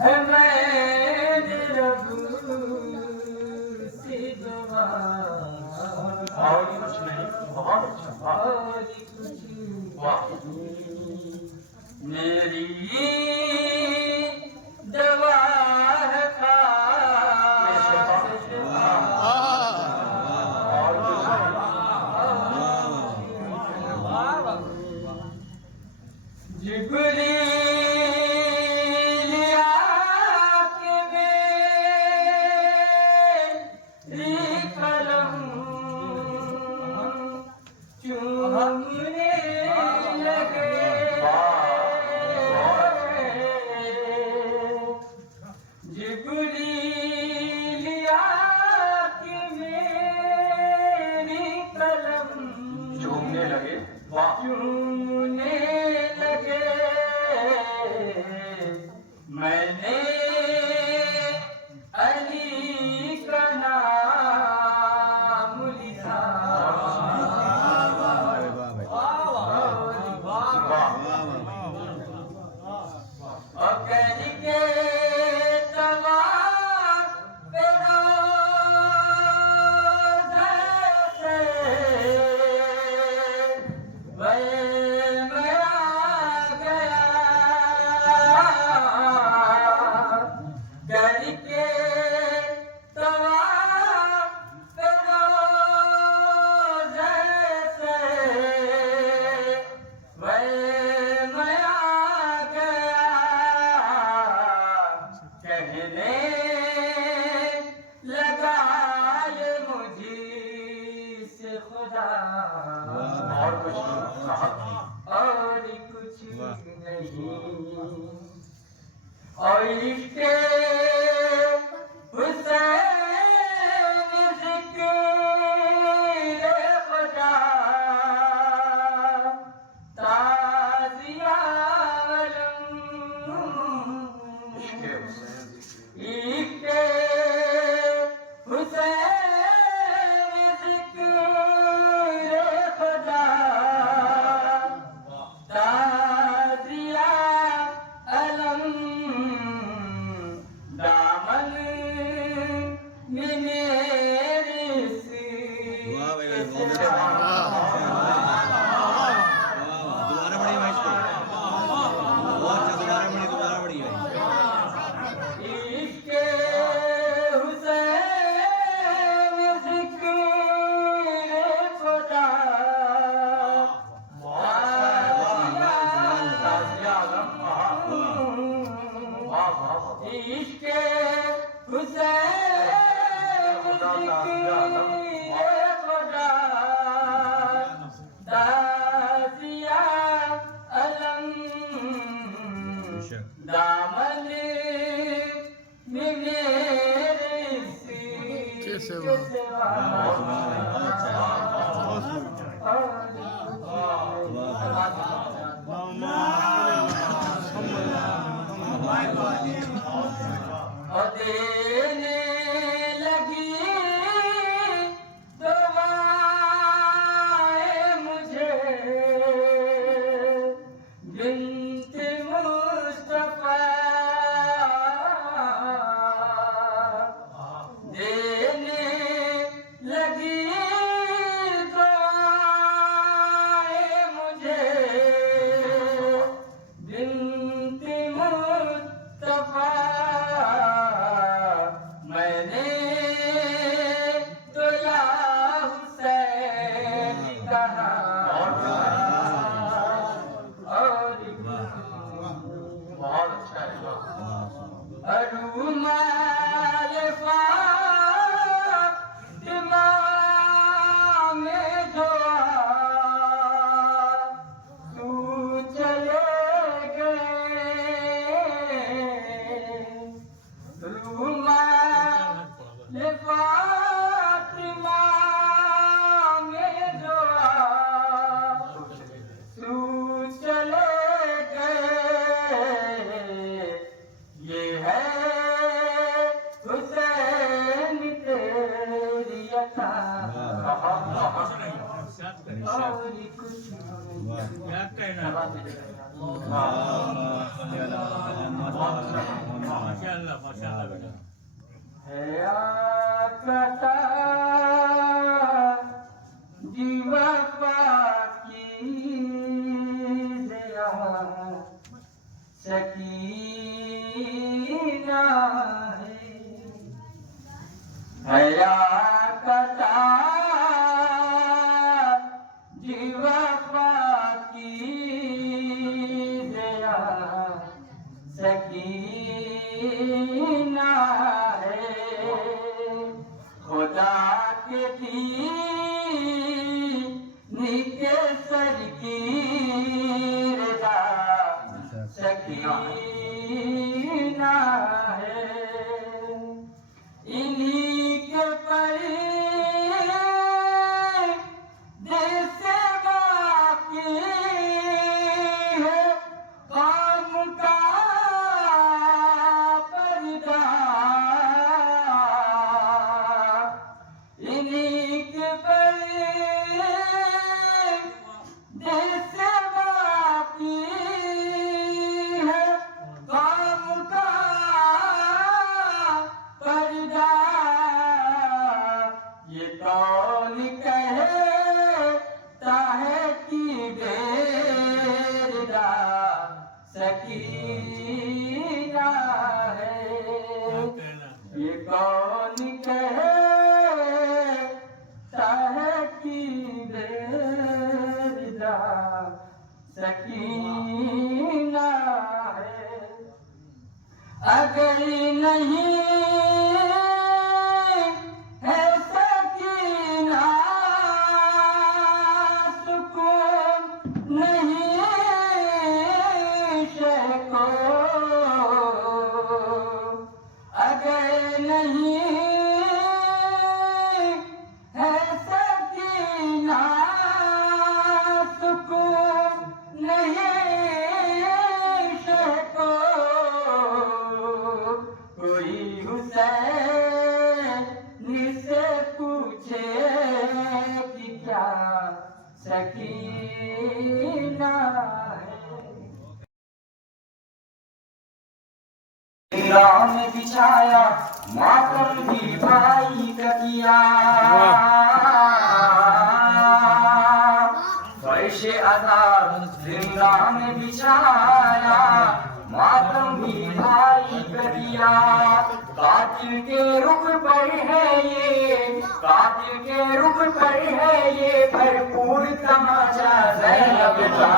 ہے میرے رب سے دعا اور کچھ نہیں. بہت اچھا. اور کچھ واہ. میری دعا ہے خاص شفا اور کچھ نہیں. جبریل آکے میری قلم چومنے لگے جبریل آکے میری قلم چومنے لگے. واہ. چومنے لگے میں نے علی کا نام لکھا اور کہہ کے طواف پہ روضہ سے میں آ گیا کر کے طواف پہ روضہ سے میں آ گیا کہنے لگا یہ مجھے سے خدا اور کچھ نہیں. اور کچھ نہیں اور عشق حسین ذکر خدا تازیہ علم عشق حسین. عشق حسین ذکر خدا تازیہ علم دامن میں میرے دوبارہ بڑی بھائی اس کو بہت اچھا. دوبارہ بڑی بھائی. عشق حسین ذکر خدا تازیہ علم. واہ واہ. عشق حسین ذکر خدا تازیہ علم دامن میں میرے کیسے سوا اور دینے لگی دعائیں مجھے بنت مصطفیٰ دینے لگی دعائیں مجھے بنت مصطفیٰ ہے آقا جی وفا کی ضیا سکینہ ہے آقا جی وفا کی ضیا سکینہ ہے خدا کے دین کے سر کی رضا سکینہ ہے انہی کے پردے سے واقع ہے کام کا پردہ انہی کے پردے سے واقع ہے کام کا پردہ یہ کون کہتا ہے کہ بیردہ سکینہ ہے یہ کون کہتا ہے کہ بیردہ سکینہ ہے اگر نہیں ہے سکینہ سکون نہیں شہ کو اگر نہیں ہے سکینہ سکون نہیں شہ کو کوئی حسین سے پوچھے کہ کیا سکینہ ہے رام بچھایا ماتم بھی بھائی کا کیا فرش عذاب زندہ میں بچھایا ماتم بھی بھائی کا دیا قاتل کے رخ پر ہے یہ قاتل کے رخ پر ہے یہ بھرپور تماشا زینب کا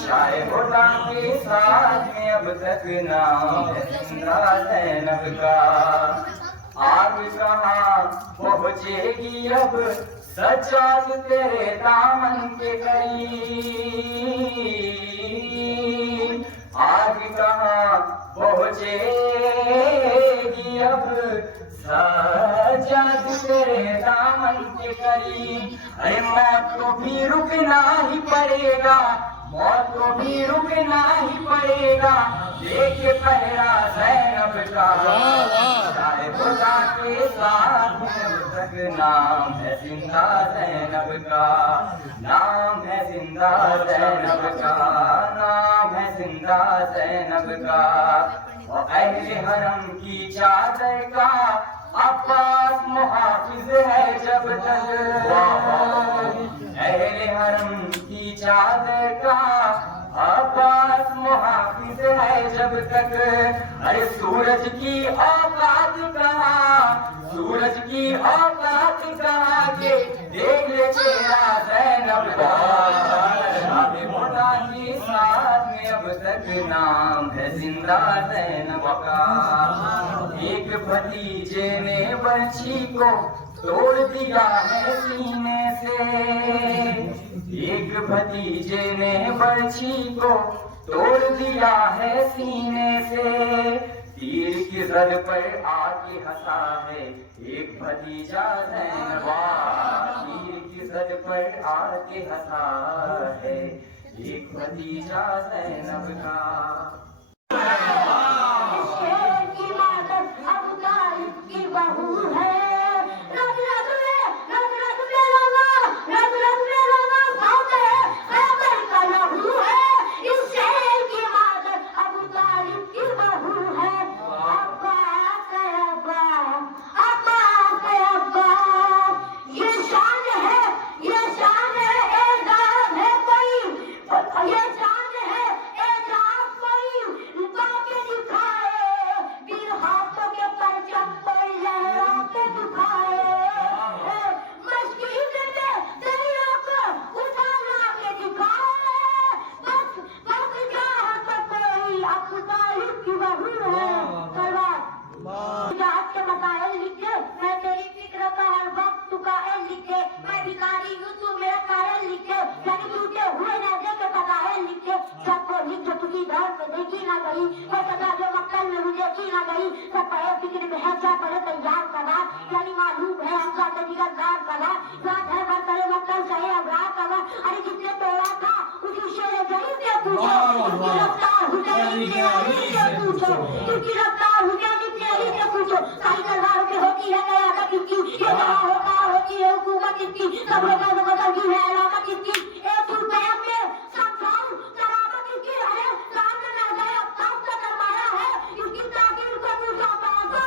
شاہ خدا کے ساتھ میں اب تک نام ہے زندہ زینب کا آگ کہاں پہنچے گی اب سجاد تیرے دامن کے قریب آگ کہاں پہنچے گی اب سجاد تیرے دامن کے قریب ارے موت کو بھی رکنا ہی پڑے گا موت کو بھی رکنا ہی پڑے گا دیکھ پہرا زینب کا شاہ خدا کے ساتھ اب تک نام ہے زندہ زینب کا نام ہے زندہ زینب کا نام ہے زندہ زینب کا اور اہل حرم کی چادر کا عباس محافظ ہے جب تک اہل حرم کی چادر کا عباس محافظ ہے جب تک ارے سورج کی اوقات کہاں سورج کی اوقات کہاں کے دیکھ لے چہرہ زینب کا خدا کے ساتھ میں اب تک نام ہے زندہ زینب کا ایک بھتیجے نے برچھی کو توڑ دیا ہے سینے سے ایک بھتیجے نے برچھی کو توڑ دیا ہے سینے سے تیر کی زد پر آ کے ہنسا ہے ایک بھتیجا زینب تیر کی زد پر آ کے ہنسا ہے ایک بھتیجا زینب کا सब वो लिख जो किसी दौर में देखी ना गई, वो सदा जो मक्तल में मुझे देखी ना गई, सब पढ़े फिक्र में है क्या पढ़े तैयार कदा, यानी मालूम है हमका तरीका कार कदा, बात है बात करे मक्तल कहे अबरार कदा, अरे जिसने तोड़ा था उसी शेर जही से पूछो, उसकी रफ्तार हुजैनी से अली से पूछो, उसकी रफ्तार हुजैनी से अली से पूछो, सारी तलवारों के होती है कयामत किसकी, ये जहाँ होता होती है हुकूमत किसकी, सब लोगों को बदलती है अलामत किसकी, एक रुपया में समझाऊं करामत किसकी, अरे सामने न गए अब्बास का दरबारा है, इसकी ताकीर को मूसा बासा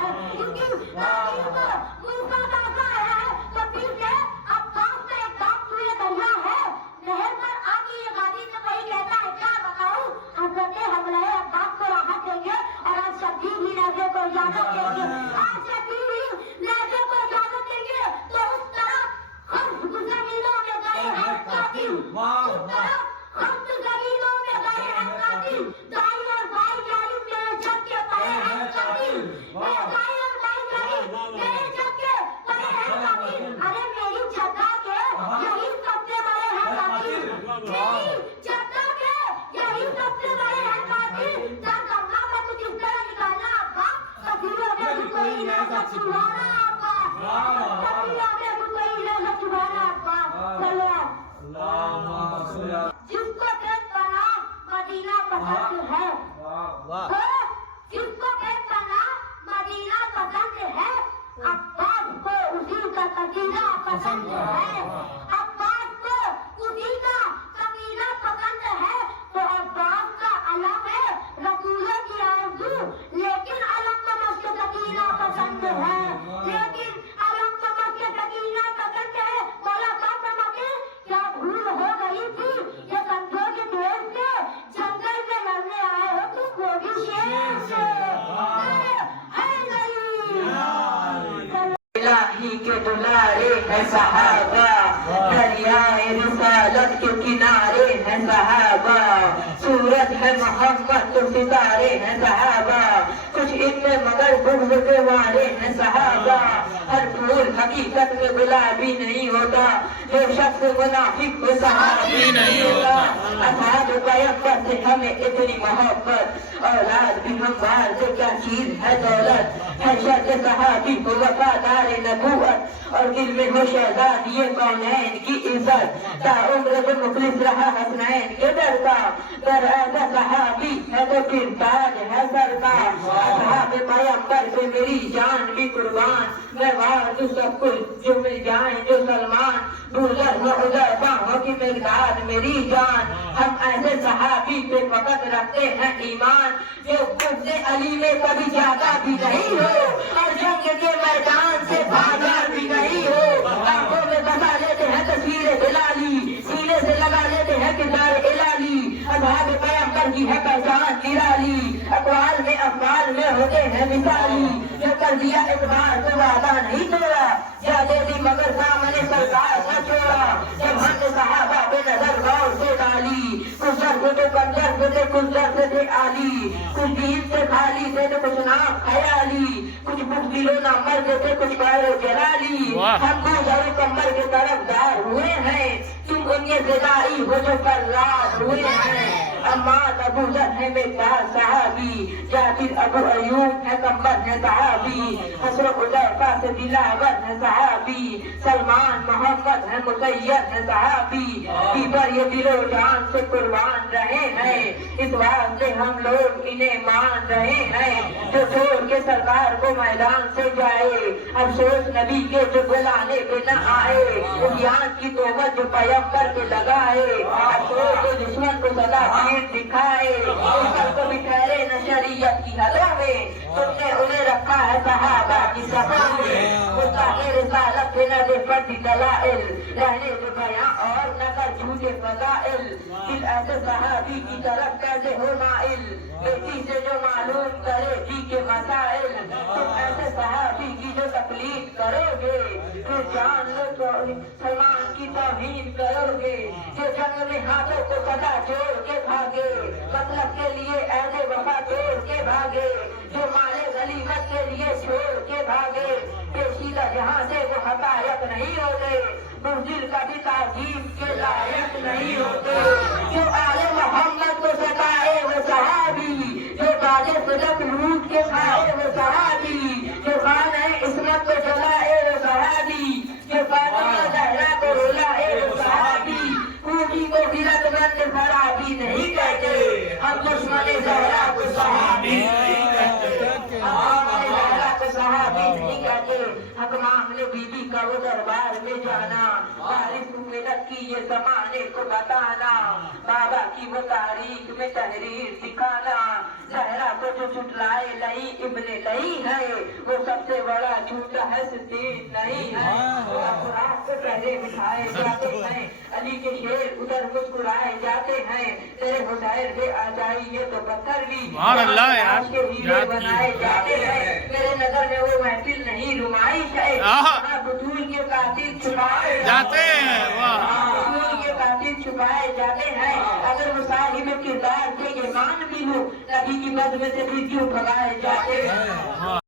है, इसकी ताकीर को मूसा बासा है, तबीर से अब्बास का एक दाम तुझे दरिया है, नहर पर आके ये गाड़ी से वही कहता है क्या बताऊं, हजरत हमले अब्बास को राहत देंगे और आज शब्बीर ही नजर को इजाजत देंगे, आज शब्बीर ही नजर को इजाजत देंगे, तो उस तरफ हम जमीनों में गए हैं कातिल, उस तरफ हम जमीनों में गए हैं कातिल, दाई और भाई जालिम मेरे जग के पड़े हैं कातिल, दाई और भाई जालिम मेरे जग के पड़े हैं कातिल, अरे मेरी जगह के यही सबसे बड़े हैं कातिल, मेरी जगह के यही सबसे बड़े हैं कातिल, जब गंगा का तुझ इस तरह निकालना अब्बा, कबीरों में कोई ना सच सुभाना अब्बा, कबीरों में कोई ना सच सुभाना अब्बा, चलो जिसको देख बना मदीना पसंद है, जिसको देख बना मदीना पसंद है, अब्बास को उसी का कबीला पसंद है, अब्बास को उसी का कबीला पसंद है, तो अब्बास का अलम है रसूलों की आरज़ू, लेकिन अलम समझ के कबीला पसंद है, लेकिन अलम समझ के कबीला पसंद है, मौला का समझे क्या भूल हो गई थी, ये समझो कि देश से जंगल में लड़ने आए हो तुम वो भी शेर से, है नहीं इलाही के दुलारे है सहाबा, दरियाए रिसालत के किनारे है सहाबा, सूरज है मोहम्मद तो सितारे हैं सहाबा, कुछ इनमें मगर बुग़्ज़ के वारे हैं सहाबा, हर फूल हकीकत में गुलाबी नहीं होता, जो शख्स मुनाफिक वो सहाबी नहीं होता, असहाब पैगंबर से हमें इतनी मोहब्बत, औलाद भी हम बाहर से क्या चीज है दौलत, है शर्त सहाबी को वफादार नबूवत, और दिल में हो शहजाद ये कौनैन की इज्जत, ताउम्र जो मुखलिस रहा हसनैन के दर का, दर ऐसा सहाबी है तो फिर ताज है सर का, असहाब पैगंबर पे मेरी जान भी कुर्बान, मैं वार दूं सब कुछ जो मिल जाए जो सलमान, दूल्हर न उधर बाहों की मिक़दार मेरी जान, हम ऐसे सहाबी पे फकत रखते हैं ईमान, जो खुद अली में कभी जाता भी नहीं हो, और जंग के मैदान से भागा भी नहीं हो, आंखों में बसा लेते हैं तस्वीर बिलाली, सीने से लगा लेते हैं किरदार इलाली, असहाब पैगंबर की है पहचान निराली, अक़वाल में अफ़आल में होते हैं मिसाली, जो कर दिया एक बार तो वादा नहीं तोड़ा, जा दे दी मगर सामने सरकार न छोड़ा, जब हमने सहाबा पे नजर गौर से डाली, कुछ दर्द थे कंजर थे कुछ दर्द थे आली, कुछ दीन से खाली थे तो कुछ नाम खयाली, कुछ बुक दिलो ना मरते थे कुछ पैरो जलाली, हम गुजर कमर के तरफदार हुए हैं, तुम उनके ज़िलाई हो जो फर्रार हुए हैं, अम्माद अबू ज़र है मिक़दार सहाबी, जाबिर अबू अय्यूब है कम्बर है सहाबी, हसरत हुज़ैफा से दिलावर है सहाबी, सलमान मोहम्मद है मुसय्यद है सहाबी, पर ये दिलो जान से कुर्बान रहे हैं, इस वास्ते हम लोग इन्हें मान रहे हैं, जो छोड़ के सरकार को मैदान से जाए, अफसोस नबी के जो बुलाने पे न आए, उद्यान की तोहमत जो पैगंबर पे लगाए, अफसोस जो दुश्मन को सदा पीठ दिखाए, ऊपर को भी ठहरे न शरीयत की हलों में, तुमने उन्हें रखा है सहाबा की सभा में, मुस्ताक़े रिसालत के न दे फर्जी दलाइल, रहने दे बयां और न कर झूठे फज़ाइल, दिल ऐसे सहाबी की तरफ कैसे हो माइल, बेटी से जो मालूम करे जी के मसाइल, तुम ऐसे सहाबी की जो तकलीफ करोगे, फिर जान लो तो सलमान की तौहीन करोगे, जो जंग में हाथों को सदा जोड़ के भागे, मतलब के लिए ऐसे वफा तोड़ के भागे, जो माले गलीमत के लिए छोड़ के भागे, पेशीदा जहाँ से वो हकायक नहीं हो गए, बुज़दिल कभी ताज़ीम के लायक नहीं होते। जो आले मोहम्मद को सताए वो सहाबी, जो बाजे सजक लूट के खाए वो सहाबी, जो खाना इस्मत को जलाए वो सहाबी, जो फातिमा ज़हरा को रुलाए वो सहाबी। खूनी को गिरतमंद खराबी नहीं कहते, हम दुश्मन ज़हरा को सहाबी नहीं कहते, हमारे ज़हरा को सहाबी नहीं कहते। हक मामले बीबी का वो दरबार में जाना, बारिश मेहनत की ये जमाने को बताना, बाबा की वो तारीख में तहरीर दिखाना। ज़हरा को जो झुटलाए लई इब्ने लई है, वो सबसे बड़ा झूठा हस्तीन नहीं है। वो अफराद को पहले बिठाए जाते हैं, अली के शेर उधर मुस्कुराए जाते हैं। तेरे हुसैन पे आ जाइए तो पत्थर भी के हीरे बनाए जाते हैं। मेरे नजर में वो महफिल नहीं रुमाइश है, बतूल के कातिल छुपाए जाते हैं। वाह, बतूल के कातिल छुपाए जाते हैं। अगर मुसाहिब किरदार के ये मान भी हो, नबी की बद में से भी क्यों भगाए जाते हैं।